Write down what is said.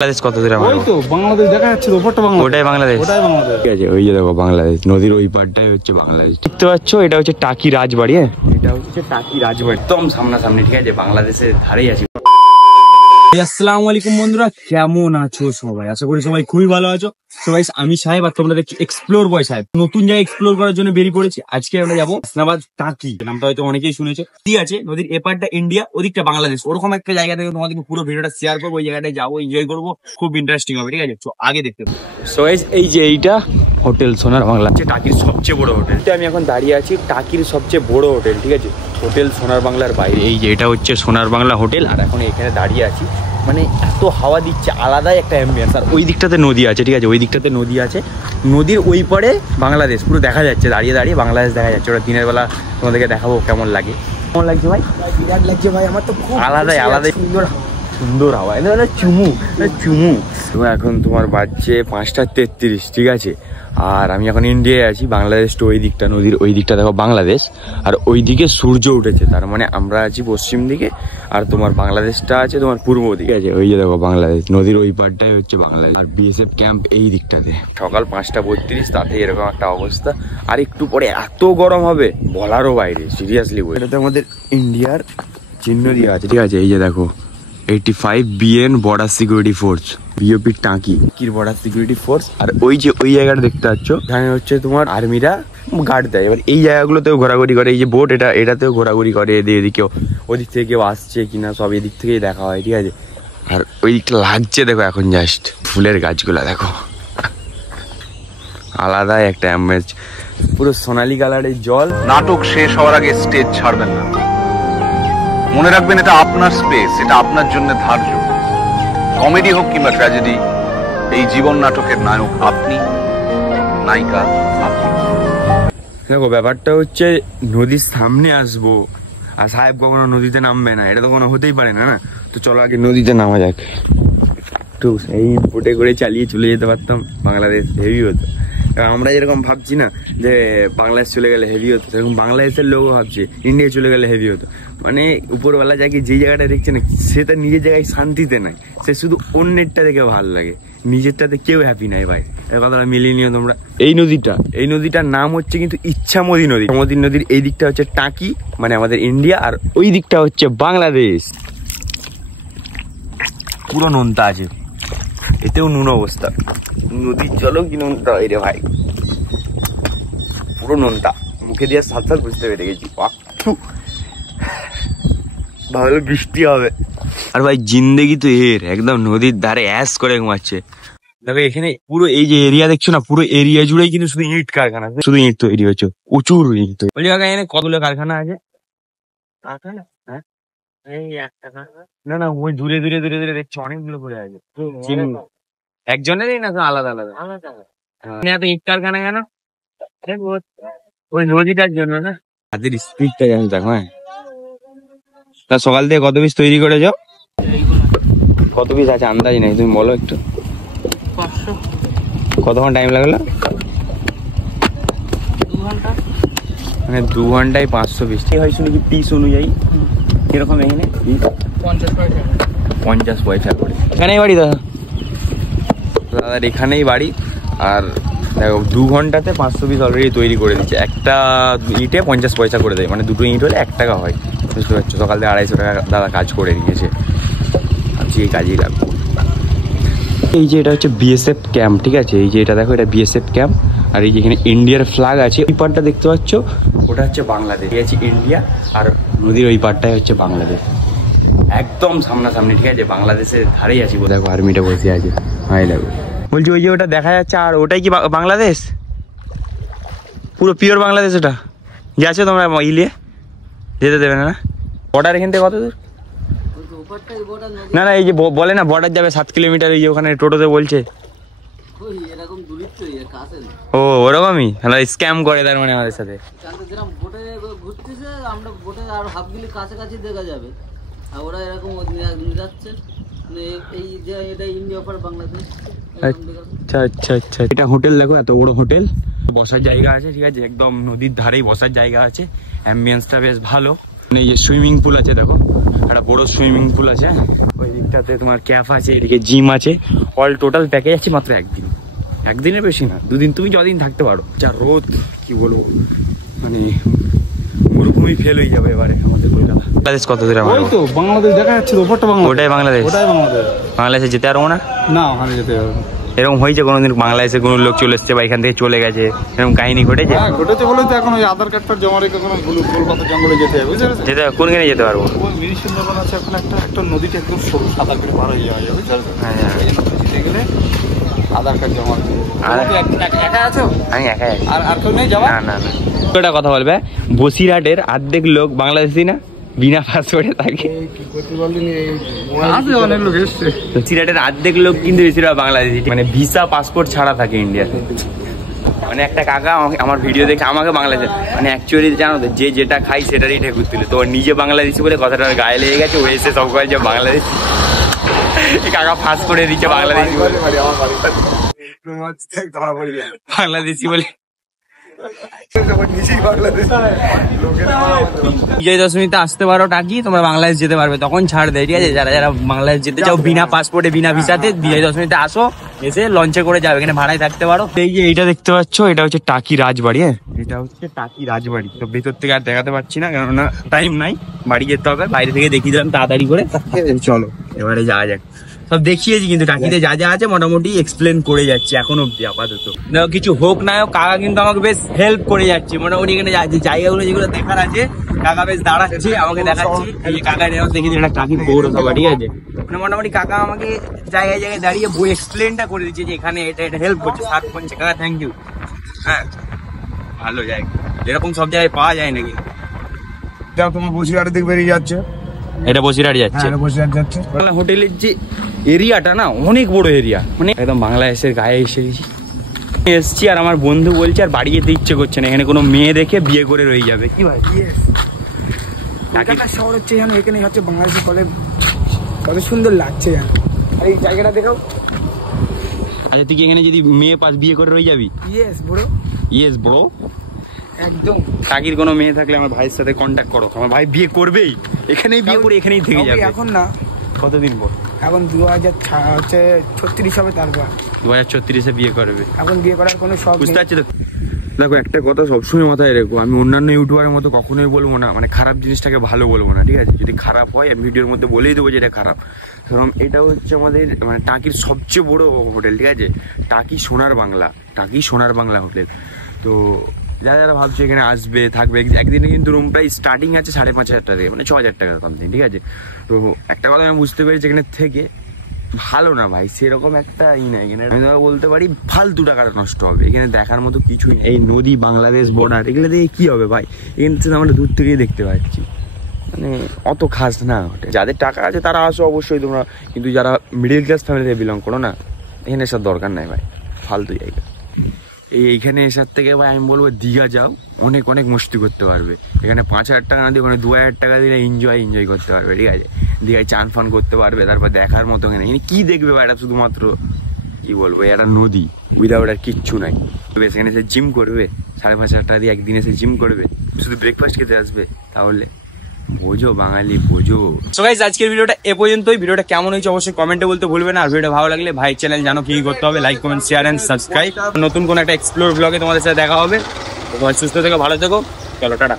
বাংলাদেশ কত দূরে? ওই তো বাংলাদেশ দেখা যাচ্ছে, ওপরটা বাংলাদেশ, ওটাই বাংলাদেশ, ওটাই বাংলাদেশ। ঠিক আছে, ওই যে দেখো বাংলাদেশ, নদীর ওই পাড়টাই হচ্ছে বাংলাদেশ। দেখতে পাচ্ছ এটা হচ্ছে টাকি রাজবাড়ি। এটা হচ্ছে টাকি রাজবাড়ি, একদম সামনাসামনি, ঠিক আছে, বাংলাদেশের ধারেই আছে। আসসালামু আলাইকুম বন্ধুরা, কেমন আছো সবাই? আশা করি সবাই খুবই ভালো আছো। সবাই আমি সাহেব আর তোমরা দেখছো এক্সপ্লোর বয় সাহেব। নতুন জায়গা এক্সপ্লোর করার জন্য বেরিয়ে পড়েছি। আজকে আমরা যাবো হাসনাবাদ টাকি, নামটা হয়তো অনেকেই শুনেছো। ঠিক আছে, নদীর এপারটা ইন্ডিয়া, ওদিকটা বাংলাদেশ, ওরকম একটা জায়গা থেকে তোমাদেরকে পুরো ভিডিওটা শেয়ার করবো। ওই জায়গাটায় যাবো, এনজয় করবো, খুব ইন্টারেস্টিং হবে। ঠিক আছে, তো আগে দেখতে পাবো। সো গাইস, এই যে এইটা হোটেল সোনার বাংলা, টাকির সবচেয়ে বড় হোটেল। আমি এখন দাঁড়িয়ে আছি টাকির সবচেয়ে বড় হোটেল, ঠিক আছে, হোটেল সোনার বাংলার বাইরে। এই যে এটা হচ্ছে সোনার বাংলা হোটেল, আর এখন এখানে দাঁড়িয়ে আছি। মানে এত হাওয়া দিচ্ছে, আলাদাই একটা অ্যাম্বিয়েন্স। আর ওই দিকটাতে নদী আছে, ঠিক আছে, ওই দিকটাতে নদী আছে, নদীর ওই পারে বাংলাদেশ পুরো দেখা যাচ্ছে। দাঁড়িয়ে দাঁড়িয়ে বাংলাদেশ দেখা যাচ্ছে। ওটা দিনের বেলা তোমাদেরকে দেখাবো কেমন লাগে। কেমন লাগছে ভাই? বিরাট লাগছে ভাই, আমার তো খুব আলাদাই আলাদাই সুন্দর সুন্দর হাওয়া, এটা চুমু চুমু। এখন তোমার বাজছে 5:33, ঠিক আছে, আর আমি এখন ইন্ডিয়ায় আছি। বাংলাদেশ তো ওই দিকটা, নদীর ওই দিকটা দেখো বাংলাদেশ, আর ওই দিকে সূর্য উঠেছে, তার মানে আমরা আছি পশ্চিম দিকে, আর তোমার বাংলাদেশটা আছে তোমার পূর্ব দিকে। আছে ওই যে দেখো বাংলাদেশ, নদীর ওই পাড়টাই হচ্ছে বাংলাদেশ। আর বিএসএফ ক্যাম্প এই দিকটাতে। সকাল 5:32, তাতে এরকম একটা অবস্থা। আর একটু পরে এত গরম হবে বলারও বাইরে, সিরিয়াসলি। এটাতে আমাদের ইন্ডিয়ার চিহ্ন দিয়ে আছে, ঠিক আছে, এই যে দেখো 85 BN border security force, BOP টাকি কির বর্ডার সিকিউরিটি ফোর্স। আর ওই যে ওই জায়গাটা দেখতে পাচ্ছ, এখানে হচ্ছে তোমার আর্মিরা গার্ড দেয়। এবার এই জায়গাগুলোতেও ঘোরাঘুরি করে, এই যে বোট, এটাতেও ঘোরাঘুরি করে। এদিকেও ওদিক থেকে কেউ আসছে কিনা সব এদিক থেকেই দেখা হয়, ঠিক আছে। আর ওই দিকটা লাগছে দেখো এখন জাস্ট ফুলের গাছগুলা দেখো, আলাদাই একটা অ্যাম্বিয়েন্স, পুরো সোনালি কালারের জল। নাটক শেষ হওয়ার আগে স্টেজ ছাড়বেন না। মনে রাখবেন, এটা আপনার স্পেস, এটা আপনার জন্য ধার্য। কমেডি হোক কিংবা ট্র্যাজেডি, এই জীবন নাটকের নায়ক আপনি, নায়িকা আপনি। দেখো ব্যাপারটা হচ্ছে, নদীর সামনে আসবো আর সাহেব কখনো নদীতে নামবে না, এটা তো কোনো হতেই পারে না। না তো চলো আগে নদীতে নামা যাক। একটু এই বোটে করে চালিয়ে চলে যেতে পারতাম বাংলাদেশ, হেভি হতো। আমরা যেরকম ভাবছি না যে বাংলাদেশ চলে গেলে হেভি হতো, সেরকম বাংলাদেশের লোকও ভাবছে ইন্ডিয়া চলে গেলে হেভি হতো। মানে উপরওয়ালা যাকে যেই জায়গাটা দেখছে না, সে তার নিজের জায়গায় শান্তিতে নাই, সে শুধু অন্যেরটা দেখে ভালো লাগে, নিজেরটাতে কেউ হ্যাপি নাই ভাই। এই কথাটা মিলিয়ে নিও তোমরা। এই নদীটার নাম হচ্ছে কিন্তু ইচ্ছামতি নদী। নদীর এই দিকটা হচ্ছে টাকি, মানে আমাদের ইন্ডিয়া, আর ওই দিকটা হচ্ছে বাংলাদেশ। পুরো নোনতা আছে, এতেও নুন অবস্থা। নদীর জলও কি নোনতা হয় রে ভাই, পুরো নোনতা। মুখে দিয়ে সাথ সাথ বুঝতে পেরে গেছি, ভালো বৃষ্টি হবে। আর ভাই জিন্দেগি তো এর একদম নদীর ধারে অ্যাশ করে ঘুমাচ্ছে। দেখো এখানে পুরো এই যে এরিয়া দেখছো না, পুরো এরিয়া জুড়েই কিন্তু শুধু ইট কারখানা, শুধু ইট তৈরি হচ্ছে, প্রচুর ইট তৈরি। বলি কাকা এখানে কতগুলো কারখানা আছে? হ্যাঁ, না না, ওই দূরে দূরে দূরে দূরে দেখছি অনেকগুলো পড়ে আছে। একজনেরই না, আলাদা আলাদা আলাদা। এত ইট কারখানা কেন? ওই নদীটার জন্য না। হাতের স্পিডটা জানো দেখো। হ্যাঁ, তা সকাল থেকে কত পিস তৈরি করে যাও? কত পিস আছে আন্দাজ নেই, তুমি বলো একটু। কতক্ষণ টাইম লাগলো? 2 ঘন্টা। মানে 2 ঘন্টায় 500 পিস হয় শুনেছি, পিস অনুযায়ী। কিরকম এখানে? 50 পয়সা করে। এখানেই বাড়ি দাদা? দাদার এখানেই বাড়ি। আর দেখো 2 ঘন্টাতে 500 পিস অলরেডি তৈরি করে দিচ্ছে। একটা ইটে 50 পয়সা করে দেয়, মানে দুটো ইট হলে 1 টাকা হয়। বুঝতে পারছো, সকাল থেকে 250 টাকা দাদা কাজ করে নিয়েছে। ভাবছি এই কাজেই লাগবে। এই যে এটা হচ্ছে বিএসএফ ক্যাম্প, ঠিক আছে, এই যে এটা দেখো, এটা বিএসএফ ক্যাম্প। আর এই যে এখানে ইন্ডিয়ার ফ্ল্যাগ আছে, ওই পারটা দেখতে পাচ্ছ, ওটা হচ্ছে বাংলাদেশ, এই আছে ইন্ডিয়া, আর নদীর ওই পারটাই হচ্ছে বাংলাদেশ, একদম সামনাসামনি, ঠিক আছে, বাংলাদেশের ধারেই আছি। দেখো আর্মিটা বসে আছে, হাই দেখো, বলছি ওই যে ওটা দেখা যাচ্ছে, আর ওটাই কি বাংলাদেশ? পুরো পিওর বাংলাদেশ ওটা? গেছো তোমরা ইলিয়ে? যেতে দেবে না? বর্ডার এখান থেকে কত দূর? না না, এই যে বলে না বর্ডার যাবে 7 কিলোমিটার, এই যে ওখানে টোটোতে বলছে। ও ওরকমই, স্ক্যাম করে তার মানে আমাদের সাথে। কাছাকাছি দেখা যাবে, আর ওরা এরকম যাচ্ছে। আচ্ছা আচ্ছা আচ্ছা, এটা হোটেল দেখো, এত বড় হোটেল, বসার জায়গা আছে, ঠিক আছে, একদম নদীর ধারেই বসার জায়গা আছে। অ্যাম্বিয়েন্সটা বেশ ভালো। এই যে সুইমিং পুল আছে, দেখো একটা বড় সুইমিং পুল আছে, ওই দিকটাতে তোমার ক্যাফ আছে, এদিকে জিম আছে। অল টোটাল প্যাকেজ আছে মাত্র একদিনের বেশি না, 2 দিন, তুমি যদিন থাকতে পারো। যা রোদ কি বলবো, মানে মরুভূমি ফেল হয়ে যাবে এবারে আমাদের কলকাতা। বাংলাদেশ কত দূরে? ওই তো বাংলাদেশ দেখা যাচ্ছে, ওপরটা বাংলাদেশ। ওটাই বাংলাদেশ। বাংলাদেশে যেতে পারবো না না, ওখানে যেতে হবে। এরকম হয়েছে কোনোদিন বাংলাদেশে কোনো লোক চলে এসছে বা এখান থেকে চলে গেছে, এরকম কাহিনী ঘটেছে? হ্যাঁ ঘটেছে, বলে তো এখন ওই আধার কার্ডটা জমা রেখে কোনো কলকাতা জঙ্গলে যেতে হবে, বুঝতে পেরেছেন? যেতে কোনখানে যেতে পারবো? ওই মিনি সুন্দরবন আছে এখন একটা নদীটা একদম সরু, সাঁতার কেটে পার হয়ে যাওয়া যায়, বুঝতে পেরেছেন? হ্যাঁ এই জন্য যেতে গেলে আধার কার্ড জমা দিতে হবে। আর- তুমি একা আছো? আমি একাই আছি। আর কেউ নেই যাওয়া? না একটা কথা বলবে, বসিরহাটের অর্ধেক লোক বাংলাদেশি না, বিনা পাসপোর্টে থাকে। আছে অনেক লোক এসছে। বসিরহাটের অর্ধেক লোক কিন্তু বেশিরভাগ বাংলাদেশি, মানে ভিসা পাসপোর্ট ছাড়া থাকে ইন্ডিয়াতে। মানে একটা কাকা আমার ভিডিও দেখে আমাকে বাংলাদেশ, মানে অ্যাকচুয়ালি জানো তো, যে যেটা খাই সেটারই ঠেকুর তুলে, তো নিজে বাংলাদেশি বলে কথাটার গায়ে লেগে গেছে, ও এসে সব কয়েছে বাংলাদেশ। কাকা ফাঁস করে দিচ্ছে বাংলাদেশি বলে, বাংলাদেশি বলে। বিজয় দশমীতে আসতে পারো টাকি, তোমরা বাংলাদেশ যেতে পারবে, তখন ছাড় দেয়, ঠিক আছে? যারা যারা বাংলাদেশ যেতে চাও বিনা পাসপোর্টে বিনা ভিসাতে, বিজয় দশমীতে আসো, এসে লঞ্চে করে যাবে, এখানে ভাড়ায় থাকতে পারো। এই যে এইটা দেখতে পাচ্ছ, এটা হচ্ছে টাকি রাজবাড়ি। হ্যাঁ, এটা হচ্ছে টাকি রাজবাড়ি। তো ভেতর থেকে আর দেখাতে পারছি না, কেননা টাইম নাই, বাড়ি যেতে হবে। বাইরে থেকে দেখিয়ে দিলাম তাড়াতাড়ি করে। চলো এবারে যাওয়া যাক। সব দেখিয়েছি কিন্তু টাকিতে যা যা আছে মোটামুটি এক্সপ্লেন করে যাচ্ছি এখন অব্দি আপাতত। দেখো কিছু হোক না হোক, কাকা কিন্তু আমাকে বেশ হেল্প করে যাচ্ছে মোটামুটি। এখানে জায়গাগুলো যেগুলো দেখার আছে, কাকা বেশ দাঁড়াচ্ছে, আমাকে দেখাচ্ছি। এই যে কাকা দেখি এটা টাকি পৌরসভা, ঠিক আছে? মানে মোটামুটি কাকা আমাকে জায়গায় জায়গায় দাঁড়িয়ে বই এক্সপ্লেনটা করে দিচ্ছে যে এখানে এটা এটা হেল্প করছে, সার্ভ করছে। কাকা থ্যাংক ইউ। হ্যাঁ, ভালো জায়গা, এরকম সব জায়গায় পাওয়া যায় নাকি? তোমার বসিরহাটের দিকে বেরিয়ে যাচ্ছে, এটা বসিরহাট যাচ্ছে। বসিরহাট যাচ্ছে। হোটেলের যে এরিয়াটা না, অনেক বড় এরিয়া, মানে একদম বাংলাদেশের গায়ে এসে গেছি। এসছি আর আমার বন্ধু বলছে আর বাড়ি যেতে ইচ্ছে করছে না, এখানে কোনো মেয়ে দেখে বিয়ে করে রয়ে যাবে। কি ভাই, কলকাতা শহর হচ্ছে জানো, এখানে হচ্ছে বাংলাদেশি কলেজ, কত সুন্দর লাগছে জানো। আর এই জায়গাটা দেখাও। আচ্ছা তুই কি এখানে যদি মেয়ে পাস বিয়ে করে রয়ে যাবি? Yes bro, yes bro. একদম। টাকির কোনো মেয়ে থাকলে আমার ভাইয়ের সাথে কন্ট্যাক্ট করো, আমার ভাই বিয়ে করবেই, এখানেই বিয়ে করে এখানেই থেকে যাবে। এখন না, কতদিন পর? এখন 2036 হবে, তারপর 2036-এ বিয়ে করবে। এখন বিয়ে করার কোনো শখ নেই। বুঝতে পারছি তো। দেখো একটা কথা সবসময় মাথায় রেখো, আমি অন্যান্য ইউটিউবারের মতো কখনোই বলবো না, মানে খারাপ জিনিসটাকে ভালো বলবো না, ঠিক আছে? যদি খারাপ হয় আমি ভিডিওর মধ্যে বলেই দেবো যে এটা খারাপ। কারণ এটা হচ্ছে আমাদের মানে টাকির সবচেয়ে বড় হোটেল, ঠিক আছে? টাকি সোনার বাংলা হোটেল। তো যারা যারা ভাবছো এখানে আসবে থাকবে, একদিনে কিন্তু রুম প্রাইস স্টার্টিং আছে 5,500 টাকা থেকে, মানে 6,000 টাকা সামথিং, ঠিক আছে? তো একটা কথা আমি বুঝতে পেরেছি, এখানে থেকে ভালো না ভাই, সেরকম একটা নাই এখানে। আমি তোমাকে বলতে পারি ফালতু টাকাটা নষ্ট হবে, এখানে দেখার মতো কিছুই নেই। এই নদী, বাংলাদেশ বর্ডার, এগুলো দেখে কি হবে ভাই? এখান থেকে আমরা দূর থেকেই দেখতে পাচ্ছি, মানে অত খাস না হোটেল। যাদের টাকা আছে তারা আসো অবশ্যই তোমরা, কিন্তু যারা মিডিল ক্লাস ফ্যামিলি থেকে বিলং করো না, এখানে এসার দরকার নাই ভাই, ফালতু জায়গা। এইখানে এসার থেকে ভাই আমি বলবো দীঘা যাও, অনেক অনেক মস্তি করতে পারবে। এখানে 5,000 টাকা না দিয়ে ওখানে 2,000 টাকা দিলে এনজয় করতে পারবে, ঠিক আছে? দীঘায় চান ফান করতে পারবে। তারপর দেখার মতো এখানে কি দেখবে ভাই, এটা শুধুমাত্র কি বলবো, একটা নদী, উইদাউট আর কিচ্ছু নাই। সেখানে এসে জিম করবে, 5,500 টাকা দিয়ে একদিন এসে জিম করবে, শুধু ব্রেকফাস্ট খেতে আসবে, তাহলে বোঝো বাঙালি, বোঝো। সো গাইস আজকের ভিডিওটা এ পর্যন্তই। ভিডিওটা কেমন হয়েছে অবশ্যই কমেন্টে বলতে ভুলবে না। আর ভিডিওটা ভালো লাগলে ভাই চ্যানেল জানো কি করতে হবে, like comment share and subscribe. নতুন কোন একটা এক্সপ্লোর ব্লগে তোমাদের সাথে দেখা হবে। তোমার সুস্থ থেকো, ভালো থেকো, চলো টাটা।